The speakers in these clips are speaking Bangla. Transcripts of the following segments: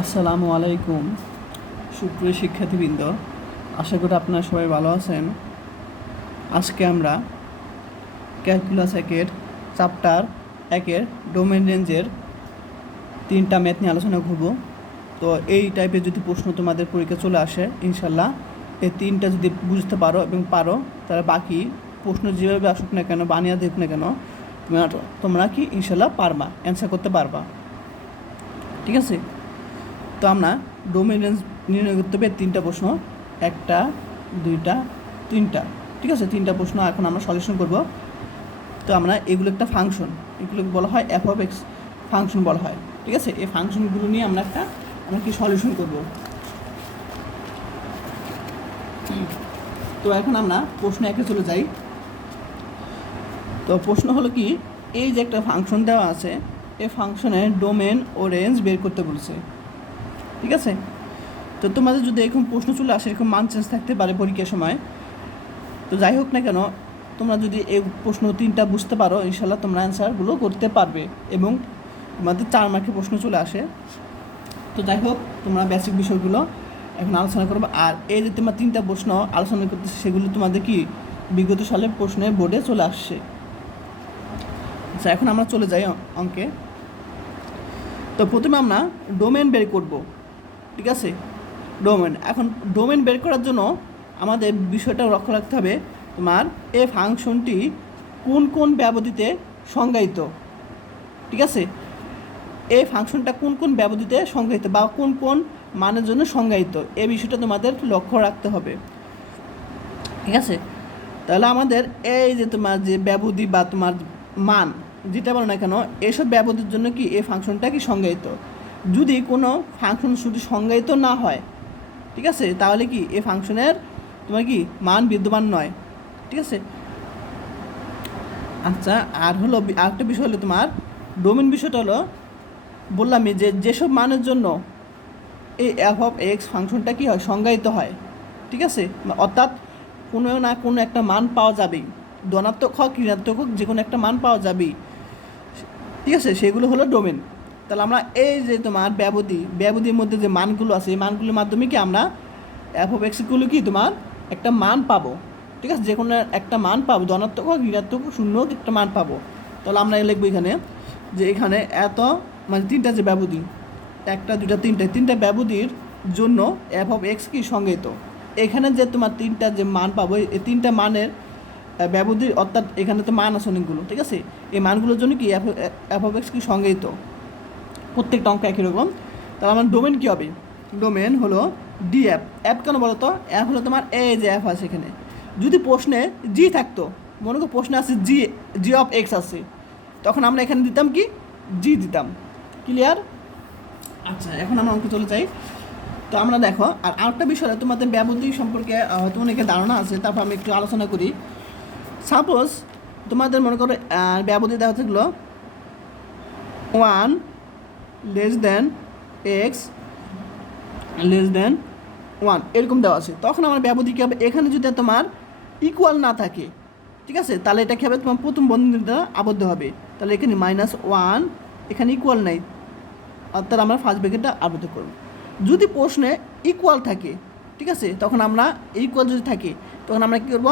আসসালামু আলাইকুম সুপ্রিয় শিক্ষার্থীবৃন্দ, আশা করি আপনারা সবাই ভালো আছেন। আজকে আমরা ক্যালকুলাস একের চ্যাপ্টার একের ডোমেন রেঞ্জের 3টা ম্যাথ নিয়ে আলোচনা করব। তো এই টাইপের যদি প্রশ্ন তোমাদের পরীক্ষা চলে আসে, ইনশাল্লাহ এই 3টা যদি বুঝতে পারো এবং পারো, তাহলে বাকি প্রশ্ন যেভাবে আসুক না কেন, বানিয়ে দেখ না কেন, তোমরা কি ইনশাল্লাহ পারবা, অ্যান্সার করতে পারবা। ঠিক আছে? তো আমরা ডোমেন রেঞ্জ নির্ণয় করতে হবে 3টা প্রশ্ন, 1টা 2টা 3টা। ঠিক আছে, 3টা প্রশ্ন এখন আমরা সলিউশন করব। তো আমরা এগুলো একটা ফাংশন, এগুলোকে বলা হয় এফ অফ এক্স ফাংশন বলা হয়। ঠিক আছে, এই ফাংশনগুলো নিয়ে আমরা কি সলিউশন করব। তো এখন আমরা প্রশ্ন একে চলে যাই। তো প্রশ্ন হলো কি, এই যে একটা ফাংশন দেওয়া আছে, এই ফাংশনের ডোমেন ও রেঞ্জ বের করতে বলছে। ঠিক আছে, তো তোমাদের যদি এরকম প্রশ্ন চলে আসে, এরকম মান চেঞ্জ থাকতে পারে পরীক্ষার সময়। তো যাই হোক না কেন, তোমরা যদি এই প্রশ্ন 3টা বুঝতে পারো, ইনশাল্লাহ তোমরা অ্যান্সারগুলো করতে পারবে এবং তোমাদের 4 মার্কের প্রশ্ন চলে আসে। তো যাই হোক, তোমরা বেসিক বিষয়গুলো এখন আলোচনা করবে। আর এই যে তোমরা 3টা প্রশ্ন আলোচনা করতেছে, সেগুলো তোমাদের কি বিগত সালের প্রশ্নে বোর্ডে চলে আসছে। আচ্ছা, এখন আমরা চলে যাই অঙ্কে। তো প্রথমে আমরা ডোমেন বের করব। ঠিক আছে, ডোমেন। এখন ডোমেন বের করার জন্য আমাদের বিষয়টা লক্ষ্য রাখতে হবে, তোমার এই ফাংশনটি কোন কোন ব্যবধিতে সংজ্ঞায়িত। ঠিক আছে, এই ফাংশনটা কোন কোন ব্যবধিতে সংজ্ঞায়িত বা কোন কোন মানের জন্য সংজ্ঞায়িত, এই বিষয়টা তোমাদের লক্ষ্য রাখতে হবে। ঠিক আছে, তাহলে আমাদের এই যে তোমার যে ব্যবধি বা তোমার মান যেটা বলো না কেন, এসব ব্যবধির জন্য কি এই ফাংশনটা কি সংজ্ঞায়িত। যদি কোনো ফাংশন শুধু সংজ্ঞায়িত না হয়, ঠিক আছে, তাহলে কি এই ফাংশনের তোমার কি মান বিদ্যমান নয়। ঠিক আছে। আচ্ছা, আর হলো আরেকটা বিষয় হলো তোমার ডোমেন বিষয়টা হলো, বললামই যে যেসব মানের জন্য এই এফ অফ এক্স ফাংশনটা কী হয়, সংজ্ঞায়িত হয়। ঠিক আছে, অর্থাৎ কোনো না কোনো একটা মান পাওয়া যাবেই, ধনাত্মক হোক ঋণাত্মক হোক, যে কোনো একটা মান পাওয়া যাবেই। ঠিক আছে, সেগুলো হলো ডোমেন। তাহলে আমরা এই যে তোমার ব্যবধির মধ্যে যে মানগুলো আছে, এই মানগুলোর মাধ্যমে কি আমরা এফ অফ এক্সগুলো কি তোমার একটা মান পাবো। ঠিক আছে, যে কোনো একটা মান পাবো, ধনাত্মক হোক ঋণাত্মক হোক, শূন্য হোক, একটা মান পাবো। তাহলে আমরা লিখবো এখানে যে এখানে এত মানে 3টা যে ব্যবধি, 1টা 2টা 3টা ব্যবধির জন্য এফ অফ এক্স কি সংজ্ঞায়িত। এখানে যে তোমার 3টা যে মান পাবো, এই 3টা মানের ব্যবধি, অর্থাৎ এখানে তো মান আছে অনেকগুলো। ঠিক আছে, এই মানগুলোর জন্য কি এফ অফ এক্স কি সংজ্ঞায়িত, প্রত্যেকটা অঙ্ক একই রকম। তাহলে আমার ডোমেন কী হবে, ডোমেন হলো ডি এফ। অ্যাপ কেন বলো তো, অ্যাপ হলো তোমার এই যে অ্যাপ আছে এখানে, যদি প্রশ্নে জি থাকতো, মনে করো প্রশ্নে আছে জি অফ এক্স আছে, তখন আমরা এখানে দিতাম কি জি দিতাম। ক্লিয়ার? আচ্ছা, এখন আমরা অঙ্ক চলে যাই। তো আমরা দেখো, আর আরেকটা বিষয় তোমাদের ব্যবধি সম্পর্কে হয়তো অনেকের ধারণা আছে, তারপর আমি একটু আলোচনা করি। সাপোজ তোমাদের মনে করো ব্যবধি দেওয়া থাকলো 1 less than x less than 1 এরকম দেওয়া আছে। তখন আমার ব্যবধি কী হবে, এখানে যদি তোমার ইকুয়াল না থাকে, ঠিক আছে, তাহলে এটা কী হবে, তোমার প্রথম বন্ধনীর দ্বারা আবদ্ধ হবে। তাহলে এখানে -1, এখানে ইকুয়াল নাই, অর্থাৎ আমরা ফার্স্ট ব্র্যাকেটটা আবদ্ধ করব। যদি প্রশ্নে ইকুয়াল থাকে, ঠিক আছে, তখন আমরা ইকুয়াল যদি থাকে, তখন আমরা কী করব,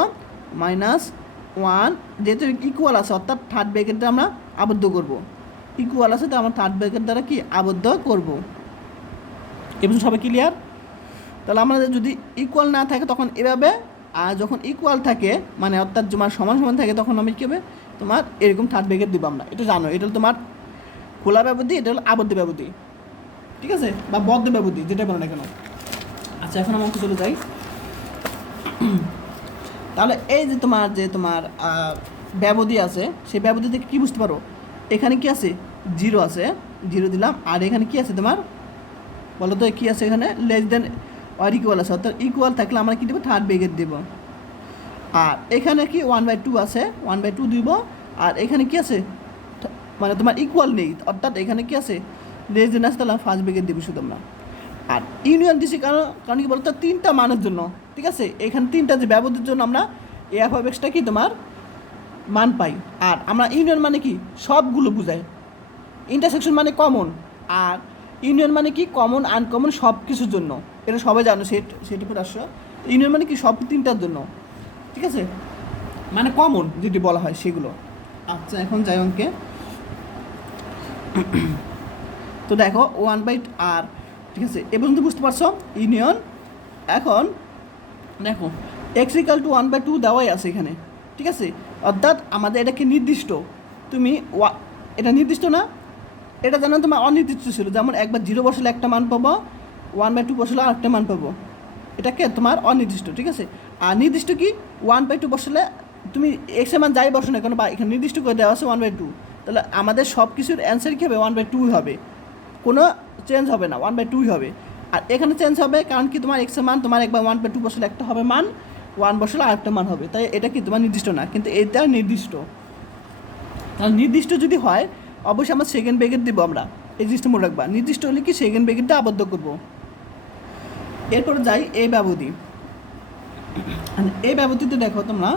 -1, যেহেতু ইকুয়াল আছে, অর্থাৎ থার্ড ব্র্যাকেটটা আমরা আবদ্ধ করব। ইকুয়াল আছে, তো আমরা থার্ড ব্র্যাকেট দ্বারা কি আবদ্ধ করব। এবার সবাই ক্লিয়ার? তাহলে আমাদের যদি ইকুয়াল না থাকে তখন এভাবে, আর যখন ইকুয়াল থাকে মানে অর্থাৎ তোমার সমান সমান থাকে, তখন আমি কী হবে, তোমার এরকম থার্ড ব্র্যাকেট দিব আমরা। এটা জানো, এটা হলো তোমার খোলা ব্যবধি, এটা হলো আবদ্ধ ব্যবধি। ঠিক আছে, বা বদ্ধ ব্যবধি, যেটা বলো না কেন। আচ্ছা, এখন আমরা চলে যাই। তাহলে এই যে তোমার ব্যবধি আছে, সেই ব্যবধি থেকে কী বুঝতে পারো, এখানে কি আছে, 0 আছে, 0 দিলাম। আর এখানে কি আছে তোমার বলো তো, কী আছে এখানে, লেস দেন আর ইকুয়াল আছে, অর্থাৎ ইকুয়াল থাকলে আমরা কী দেবো, থার্ড ব্র্যাকেট দেবো। আর এখানে কি 1/2 আছে, 1/2 দিব। আর এখানে কি আছে, মানে তোমার ইকুয়াল নেই, অর্থাৎ এখানে কি আছে, লেস দেন আছে, তাহলে ফার্স্ট ব্র্যাকেট দেবো শুধু আমরা। আর ইউনিয়ন দিছি কারণ কি বলতো, 3টা মানের জন্য। ঠিক আছে, এখানে 3টা যে ব্যবধির জন্য আমরা এফ অফ এক্সটা কি তোমার মান পাই। আর আমরা ইউনিয়ন মানে কি, সবগুলো বুঝাই, ইন্টারসেকশন মানে কমন। আর ইউনিয়ন মানে কি কমন আনকমন সব কিছুর জন্য, এটা সবাই জানো, সেটি উপর আসছো। ইউনিয়ন মানে কি সব তিনটার জন্য, ঠিক আছে, মানে কমন যেটি বলা হয় সেগুলো। আচ্ছা এখন যাই অঙ্কে। তো দেখো 1/r, ঠিক আছে, এ পর্যন্ত বুঝতে পারছো ইউনিয়ন। এখন দেখো x = 1/2 দেওয়াই আছে এখানে, ঠিক আছে, অর্থাৎ আমাদের এটা কি নির্দিষ্ট, তুমি এটা নির্দিষ্ট না, এটা জানো তোমার অনির্দিষ্ট ছিল, যেমন একবার 0 বসালে একটা মান পাবো, 1/2 বসালে আরেকটা মান পাবো, এটাকে তোমার অনির্দিষ্ট, ঠিক আছে। আর নির্দিষ্ট কি 1/2 বসালে তুমি এক্স এর মান যাই বসো না কেন, বা এখানে নির্দিষ্ট করে দেওয়া আছে 1/2, তাহলে আমাদের সব কিছুর অ্যান্সার কী হবে 1/2 হবে, কোনো চেঞ্জ হবে না, 1/2 হবে। আর এখানে চেঞ্জ হবে কারণ কি তোমার এক্স এর মান তোমার একবার 1/2 বসালে একটা হবে মান, 1 বসালে আরেকটা মান হবে, তাই এটা কি তোমার নির্দিষ্ট না, কিন্তু এটা নির্দিষ্ট। তাহলে নির্দিষ্ট যদি হয় অবশ্যই আমরা সেকেন্ড ব্র্যাকেট দিব, আমরা এই জিনিসটা মনে রাখবা, নির্দিষ্ট হলে কি সেকেন্ড ব্র্যাকেটটা আবদ্ধ করব। এরপর যাই এই ব্যবধি। এই ব্যবধিতে দেখো তোমরা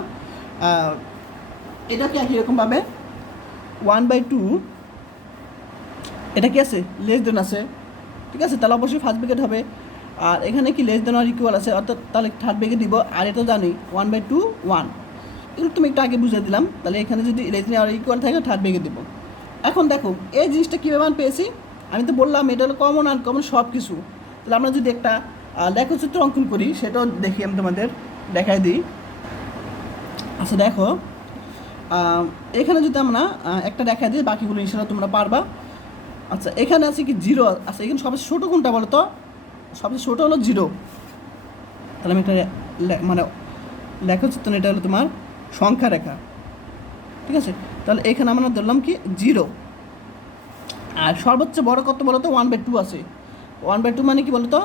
এটা কি একই রকমভাবে 1/2, এটা কি আছে লেস দেন আছে, ঠিক আছে, তাহলে অবশ্যই ফার্স্ট ব্র্যাকেট হবে। আর এখানে কি লেস দেন আর ইকুয়াল আছে, অর্থাৎ তাহলে থার্ড ব্র্যাকেট দিব। আর এটা জানি 1/2 1, এগুলো তুমি একটু আগে বুঝিয়ে দিলাম। তাহলে এখানে যদি লেস দেন আর ইকুয়াল থাকে থার্ড ব্র্যাকেট দেবো। এখন দেখো এই জিনিসটা কীভাবে মান পেয়েছি, আমি তো বললাম এটা হলো কমন আনকমন সব কিছু। তাহলে আমরা যদি একটা লেখচিত্র অঙ্কন করি সেটাও দেখি, আমি তোমাদের দেখাই দিই। আচ্ছা দেখো এখানে যদি আমরা একটা দেখাই দিই, বাকিগুলো ইনশাআল্লাহ তোমরা পারবা। আচ্ছা এখানে আছে কি 0, আচ্ছা এখানে সবচেয়ে ছোটো কোনটা বলো তো, সবচেয়ে ছোটো হলো 0। তাহলে আমি একটা মানে লেখচিত্র, এটা হলো তোমার সংখ্যা রেখা, ঠিক আছে। তাহলে এখানে আমরা ধরলাম কি 0। আর সর্বোচ্চ বড় কত বলো তো 1/2 আছে, 1/2 মানে কি বলো তো,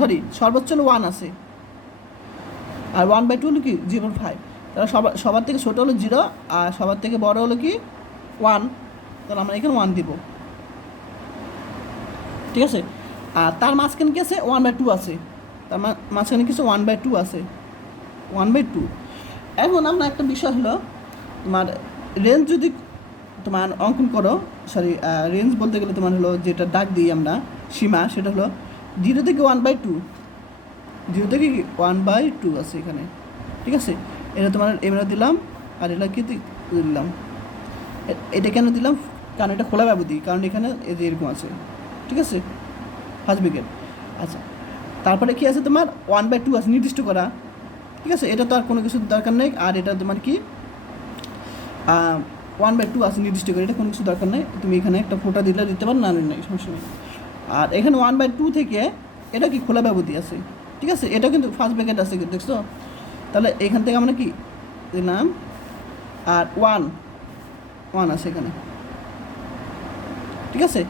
সরি সর্বোচ্চ হলো 1 আছে, আর 1/2 হলো কি 0.5। তাহলে সবার থেকে ছোটো হলো 0, আর সবার থেকে বড় হলো কি 1, তাহলে আমরা এখানে 1 দিব, ঠিক আছে। আর তার মাঝখানে কি আছে 1/2 আছে, তার মাঝখানে কিছু 1/2 আছে, 1/2। এখন আমরা একটা বিষয় হলো তোমার রেঞ্জ যদি তোমার অঙ্কন করো, সরি রেঞ্জ বলতে গেলে তোমার হলো যেটা ডাক দিই আমরা সীমা, সেটা হলো 0 থেকে 1/2, 0 থেকে 1/2 আছে এখানে, ঠিক আছে। এটা তোমার এমরা দিলাম, আর এটা কি দিলাম, এটা কেন দিলাম, কারণ এটা খোলা ব্যবধি, কারণ এখানে এই যে এরকম আছে, ঠিক আছে, ফার্স্ট ব্র্যাকেট। আচ্ছা তারপরে কি আছে তোমার 1/2 আছে নির্দিষ্ট করা, ঠিক আছে, এটা তো আর কোনো কিছু দরকার নেই। আর এটা তোমার কি 1/2 আছে নির্দিষ্ট করে, এটা কোনো কিছু দরকার নেই, তুমি এখানে একটা ফোটা দিলে দিতে পারো, না নেই সমস্যা নেই। আর এখানে 1/2 থেকে এটা কি খোলা ব্যবধি আছে, ঠিক আছে, এটা কিন্তু ফার্স্ট ব্র্যাকেট আছে দেখছো। তাহলে এখান থেকে আমরা কি দিলাম, আর 1 আছে এখানে, ঠিক আছে,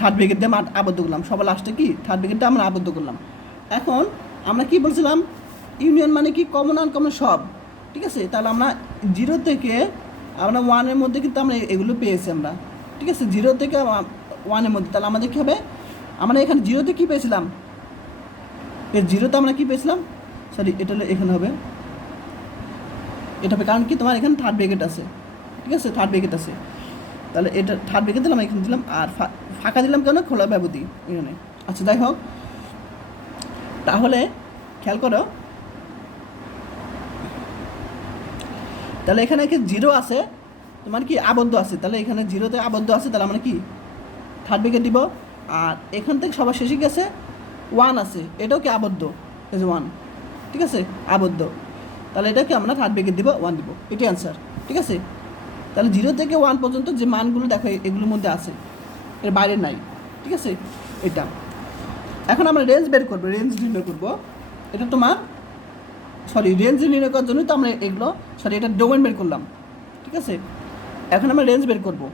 থার্ড ব্র্যাকেট দিয়ে আমরা আবদ্ধ করলাম, সবার লাস্টে কি থার্ড ব্র্যাকেটটা আমরা আবদ্ধ করলাম। এখন আমরা কি বলছিলাম, ইউনিয়ন মানে কি কমন আনকমন সব, ঠিক আছে। তাহলে আমরা 0 থেকে আমরা 1-এর মধ্যে কিন্তু আমরা এগুলো পেয়েছি আমরা, ঠিক আছে, 0 থেকে 1-এর মধ্যে। তাহলে আমাদের কী হবে, আমরা এখানে 0-তে কী পেয়েছিলাম, এর 0-তে আমরা কী পেয়েছিলাম, সরি এটা এখানে হবে, এটা হবে কারণ কি তোমার এখানে থার্ড ব্র্যাকেট আছে, ঠিক আছে, থার্ড ব্র্যাকেট আছে। তাহলে এটা থার্ড ব্র্যাকেট দিলাম, এখানে দিলাম, আর ফাঁকা দিলাম কেন, খোলা ব্যবধি এখানে। আচ্ছা যাই হোক, তাহলে খেয়াল করো, তাহলে এখানে কি 0 আছে তোমার কি আবদ্ধ আছে, তাহলে এখানে 0-তে আবদ্ধ আছে, তাহলে আমরা কি থার্ড ব্র্যাকেট দিব। আর এখান থেকে সবার শেষে গেছে 1 আছে, এটাও কি আবদ্ধ, এই যে 1, ঠিক আছে, আবদ্ধ। তাহলে এটাকে আমরা থার্ড ব্র্যাকেট দিব, 1 দিব, এটাই অ্যান্সার, ঠিক আছে। তাহলে 0 থেকে 1 পর্যন্ত যে মানগুলো দেখো এগুলোর মধ্যে আছে, এর বাইরে নাই, ঠিক আছে, এটা। এখন আমরা রেঞ্জ বের করবো, রেঞ্জ নির্ণয় করবো, এটা তোমার সরি রেঞ্জ নির্ণয় করার জন্যই তো আমরা এগুলো, সরি এটা ডোমেন বের করলাম, ঠিক আছে। এখন আমরা রেঞ্জ বের করবো,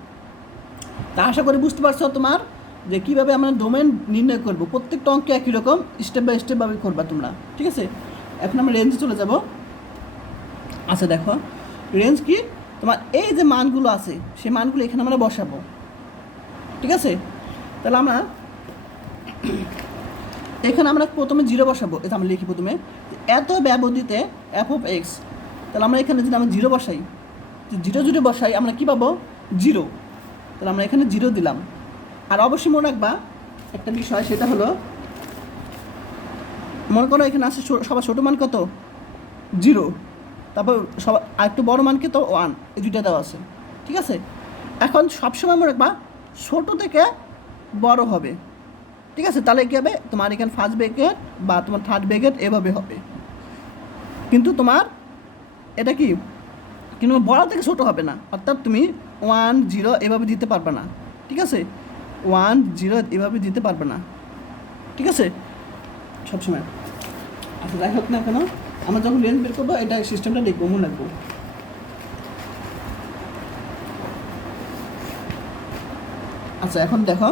তা আশা করি বুঝতে পারছো তোমার যে কীভাবে আমরা ডোমেন নির্ণয় করবো, প্রত্যেকটা অঙ্কে একই রকম স্টেপ বাই স্টেপভাবে করবা তোমরা, ঠিক আছে। এখন আমরা রেঞ্জে চলে যাব। আচ্ছা দেখো রেঞ্জ কি তোমার এই যে মানগুলো আছে সেই মানগুলো এখানে আমরা বসাবো, ঠিক আছে। তাহলে আমরা এখানে আমরা প্রথমে 0 বসাবো, এটা আমরা লিখি প্রথমে এত ব্যবধিতে f(x), তাহলে আমরা এখানে যদি আমরা 0 বসাই, 0 যদি বসাই আমরা কী পাবো 0, তাহলে আমরা এখানে 0 দিলাম। আর অবশ্যই মনে রাখবা একটা বিষয়, সেটা হলো মনে করো এখানে আছে সবার ছোটো মান কত, 0, তারপর সবার আরেকটু বড় মান কত, 1, এই দুইটা দেওয়া আছে, ঠিক আছে। এখন সবসময় মনে রাখবা ছোটো থেকে বড় হবে, ঠিক আছে। তাহলে কী হবে, তোমার এখানে ফার্স্ট ব্র্যাকেট বা তোমার থার্ড ব্র্যাকেট এভাবে হবে, কিন্তু তোমার এটা কি কিন্তু বড় থেকে ছোটো হবে না, অর্থাৎ তুমি 1 0 এভাবে দিতে পারবে না, ঠিক আছে। 1 0 এভাবে দিতে পারবে না, ঠিক আছে, সবসময়। আচ্ছা যাই হোক না কেন, আমরা যখন রেঞ্জ বের করবো এটা সিস্টেমটা দেখবো, মনে রাখবো। আচ্ছা এখন দেখো,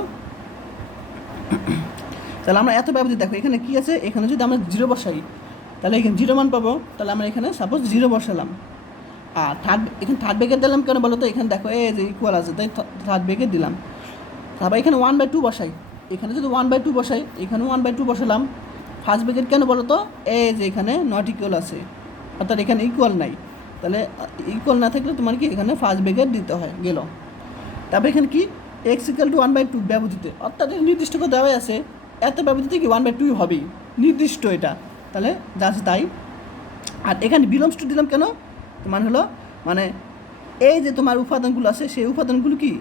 তাহলে আমরা এত ব্যবধি দেখো এখানে কি আছে, এখানে যদি আমরা 0 বসাই তাহলে এখানে 0 মান পাবো, তাহলে আমরা এখানে সাপোজ 0 বসালাম। আর এখানে থার্ড ব্র্যাকেট দিলাম কেন বলো তো, এখানে দেখো এই যে ইকুয়াল আছে তাই থার্ড ব্র্যাকেট দিলাম। তারপর এখানে 1/2 বসাই, এখানে যদি 1/2 বসাই, এখানে 1/2 বসালাম। ফার্স্ট ব্র্যাকেট কেন বলো তো, এই যে এখানে নট ইকুয়াল আছে, অর্থাৎ এখানে ইকুয়াল নাই, তাহলে ইকুয়াল না থাকলে তোমার কি এখানে ফার্স্ট ব্র্যাকেট দিতে হয় গেল। তারপর এখানে কি x = 1/2 ব্যবধিতে, অর্থাৎ নির্দিষ্ট করে দেওয়া আছে, এত ব্যবধিতে কি 1/2 হবেই, নির্দিষ্ট এটা, তাহলে যা আছে তাই। আর এখানে বিলংস টু দিলাম কেন, তোমার হলো মানে এই যে তোমার উপাদানগুলো আছে সেই উপাদানগুলো কি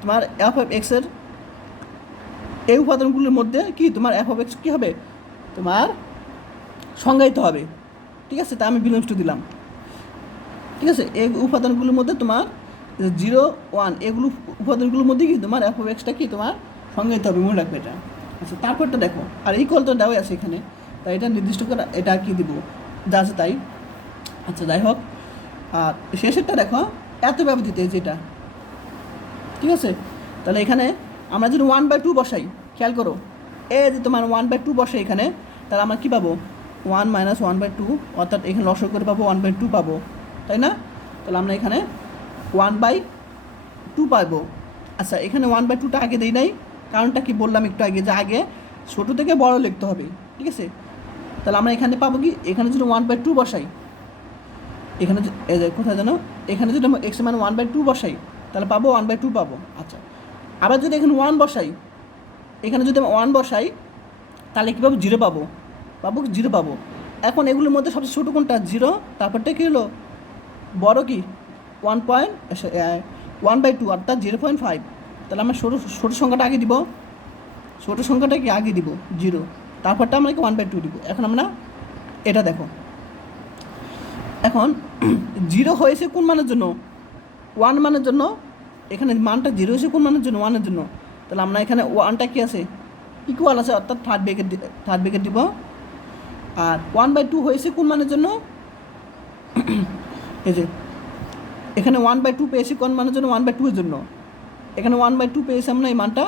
তোমার f(x) এর এই উপাদানগুলোর মধ্যে কি তোমার f(x) কী হবে, তোমার সংজ্ঞায়িত হবে, ঠিক আছে। তাই আমি বিলংস টু দিলাম, ঠিক আছে। এই উপাদানগুলোর মধ্যে তোমার 0 1 এগুলো উপাদানগুলোর মধ্যে কি তোমার f(x)টা কি তোমার সংজ্ঞায়িত হবে, মনে রাখবে এটা। আচ্ছা তারপরটা দেখো, আর ইকুয়াল তো দেওয়াই আছে এখানে, তাই এটা নির্দিষ্ট করে এটা কি দিব, যা আছে তাই। আচ্ছা যাই হোক, আর শেষেরটা দেখো এত ব্যবধিতে যেটা, ঠিক আছে। তাহলে এখানে আমরা যদি 1/2 বসাই, খেয়াল করো এই যে তোমার 1/2 বসাই এখানে, তাহলে আমরা কী পাবো, 1 - 1/2, অর্থাৎ এখানে লসক করে পাবো 1/2 পাবো, তাই না। তাহলে আমরা এখানে 1/2 পাবো। আচ্ছা এখানে 1/2টা আগে দিই নাই, কারণটা কি বললাম একটু আগে, যে আগে ছোটো থেকে বড় লিখতে হবে, ঠিক আছে। তাহলে আমরা এখানে পাবো কি, এখানে যদি 1/2 বসাই, এখানে কোথায় জানো, এখানে যদি আমরা x = 1/2 বসাই তাহলে পাবো 1/2 পাবো। আচ্ছা আবার যদি এখানে 1 বসাই, এখানে যদি আমরা 1 বসাই তাহলে কী পাবো, 0 পাবো, 0 পাবো। এখন এগুলোর মধ্যে সবচেয়ে ছোটো কোনটা, 0, তারপরটা কী হলো বড় কি 1/2 অর্থাৎ 0.5। তাহলে আমরা ছোটো সংখ্যাটা আগে দিব, ছোটো সংখ্যাটা কি আগে দিব 0, তারপরটা আমরা কি 1/2 দিব। এখন আমরা এটা দেখো, এখন 0 হয়েছে কোন মানের জন্য, 1 মানের জন্য, এখানে মানটা 0 হয়েছে কোন মানের জন্য, 1-এর জন্য। তাহলে আমরা এখানে 1টা কি আছে, ইকুয়াল আছে, অর্থাৎ থার্ড ব্র্যাকেট দিব। আর 1/2 হয়েছে কোন মানের জন্য, এই যে এখানে 1/2 পেয়েছি কোন মানের জন্য, 1/2 এর জন্য। এখানে 1/2 পেয়েছি আমরা এই মানটা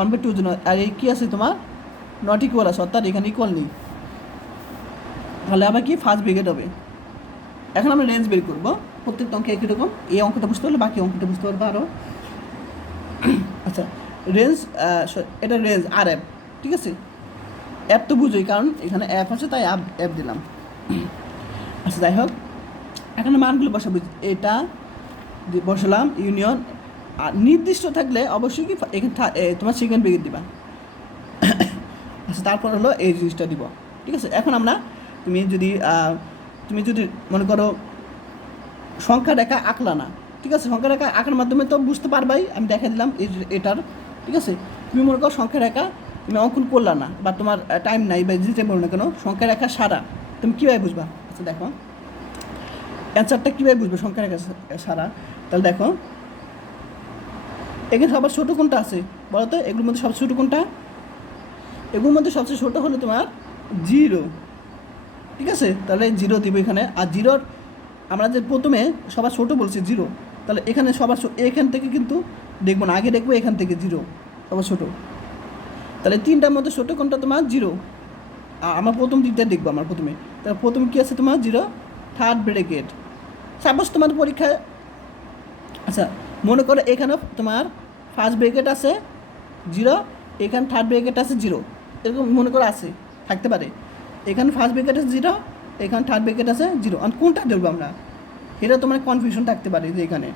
1/2 এর জন্য। আর এই কী আছে তোমার নট ইকুয়াল আছে, অর্থাৎ এখানে ইকুয়াল নেই, তাহলে আবার কি ফার্স্ট ব্র্যাকেট হবে। এখন আমরা রেঞ্জ বের করবো, প্রত্যেকটা অঙ্কে একই রকম, এই অঙ্কটা বুঝতে পারলে বাকি অঙ্কটা বুঝতে পারবো আরও। আচ্ছা রেঞ্জ, এটা রেঞ্জ আর অ্যাপ, ঠিক আছে। অ্যাপ তো বুঝোই, কারণ এখানে অ্যাপ আছে তাই অ্যাপ দিলাম। আচ্ছা যাই হোক, এখানে মানগুলো বসাবো, এটা বসালাম ইউনিয়ন, আর নির্দিষ্ট থাকলে অবশ্যই কি এখানে তোমার সেকেন্ড ব্র্যাকেট দিবা। আচ্ছা তারপর হলো এই জিনিসটা দিব, ঠিক আছে। এখন আমরা তুমি যদি মনে করো সংখ্যা রেখা আঁকলা না, ঠিক আছে, সংখ্যা রেখা আঁকার মাধ্যমে তো বুঝতে পারবাই, আমি দেখা দিলাম এটার, ঠিক আছে। তুমি মনে করো সংখ্যা রেখা তুমি অঙ্কন করলা না, বা তোমার টাইম নাই, বা যেটা বলো না কেন, সংখ্যা রেখা সারা তুমি কীভাবে বুঝবা। আচ্ছা দেখো অ্যান্সারটা কীভাবে বুঝবে সংখ্যা রেখা সারা, তাহলে দেখো এখানে সবার ছোটো কোনটা আছে বলো তো, এগুলোর মধ্যে সবচেয়ে ছোটো কোনটা, এগুলোর মধ্যে সবচেয়ে ছোটো হলো তোমার 0, ঠিক আছে। তাহলে 0 দিব এখানে। আর 0 আমরা যে প্রথমে সবার ছোটো বলছি 0, তাহলে এখানে সবার এখান থেকে কিন্তু দেখবো না, আগে দেখবো এখান থেকে 0 সবার ছোটো। তাহলে 3টার মধ্যে ছোটো কোনটা তোমার 0, আমার প্রথম দিকটা দেখবো, আমার প্রথমে তাহলে প্রথমে কী আছে তোমার 0, থার্ড ব্র্যাকেট। সাপোজ তোমার পরীক্ষায়, আচ্ছা মনে করো এখানে তোমার ফার্স্ট ব্র্যাকেট আছে 0, এখানে থার্ড ব্র্যাকেট আছে 0, এরকম মনে করো আছে, থাকতে পারে। এখানে ফার্স্ট ব্র্যাকেট আছে 0, এখানে থার্ড ব্র্যাকেট আছে 0, আর কোনটা দেখবো আমরা, এটা তোমার কনফিউশন থাকতে পারে যে এখানে।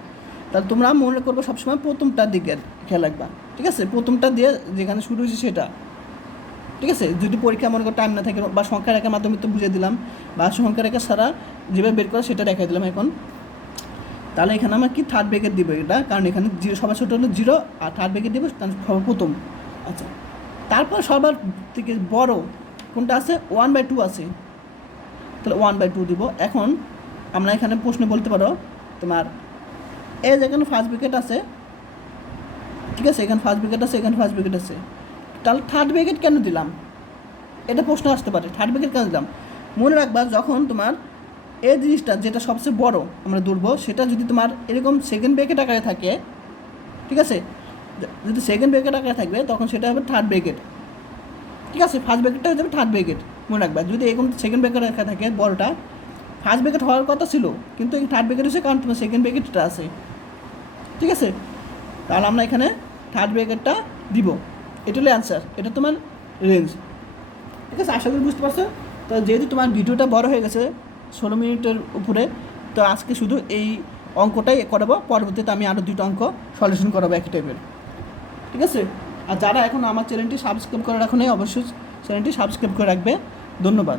তাহলে তোমরা মনে করবো সবসময় প্রথমটার দিকে খেয়াল রাখবা। ঠিক আছে, প্রথমটা দিয়ে যেখানে শুরু হয়েছে সেটা। ঠিক আছে, যদি পরীক্ষা মনে করো টাইম না থাকে বা সংখ্যা রেখার মাধ্যমে তো বুঝিয়ে দিলাম, বা সংখ্যা রেখা ছাড়া যেভাবে বের করে সেটা দেখাই দিলাম এখন। তাহলে এখানে আমার কি থার্ড ব্র্যাকেট দিব এটা, কারণ এখানে জিরো সবার ছোটো হলো জিরো, আর থার্ড ব্র্যাকেট দিব কারণ সবার প্রথম। আচ্ছা, তারপর সবার থেকে বড় কোনটা আছে, 1/2 আছে, তাহলে 1/2 দিব। এখন আমরা এখানে প্রশ্নে বলতে পারো তোমার এই যেখানে ফার্স্ট ব্র্যাকেট আছে, ঠিক আছে, এখানে ফার্স্ট ব্র্যাকেট আছে, এখানে ফার্স্ট ব্র্যাকেট আছে, তাহলে থার্ড ব্র্যাকেট কেন দিলাম, এটা প্রশ্ন আসতে পারে, থার্ড ব্র্যাকেট কেন দিলাম। মনে রাখবা যখন তোমার এই জিনিসটা যেটা সবচেয়ে বড় আমরা ধরবো, সেটা যদি তোমার এরকম সেকেন্ড ব্র্যাকেট আকারে থাকে, ঠিক আছে, যদি সেকেন্ড ব্র্যাকেট আকারে থাকবে তখন সেটা হবে থার্ড ব্র্যাকেট। ঠিক আছে, ফার্স্ট ব্র্যাকেটটা হয়ে যাবে থার্ড ব্র্যাকেট। মনে রাখবা যদি এরকম সেকেন্ড ব্র্যাকেট আকারে থাকে বড়টা, ফার্স্ট ব্র্যাকেট হওয়ার কথা ছিল কিন্তু এই থার্ড ব্র্যাকেট হচ্ছে কারণ তোমার সেকেন্ড ব্র্যাকেটটা আছে। ঠিক আছে, তাহলে আমরা এখানে থার্ড ব্র্যাকেটটা দিব। এটা হলো অ্যান্সার, এটা তোমার রেঞ্জ। ঠিক আছে, আশা করি বুঝতে পারছো। তো যেহেতু তোমার ভিডিওটা বড় হয়ে গেছে 16 মিনিটের উপরে, তো আজকে শুধু এই অঙ্কটাই করাবো, পরবর্তীতে আমি আরও 2টা অঙ্ক সলিউশন করাবো একই টাইপের। ঠিক আছে, আর যারা এখন আমার চ্যানেলটি সাবস্ক্রাইব করে রাখো নাই, অবশ্যই চ্যানেলটি সাবস্ক্রাইব করে রাখবে। ধন্যবাদ।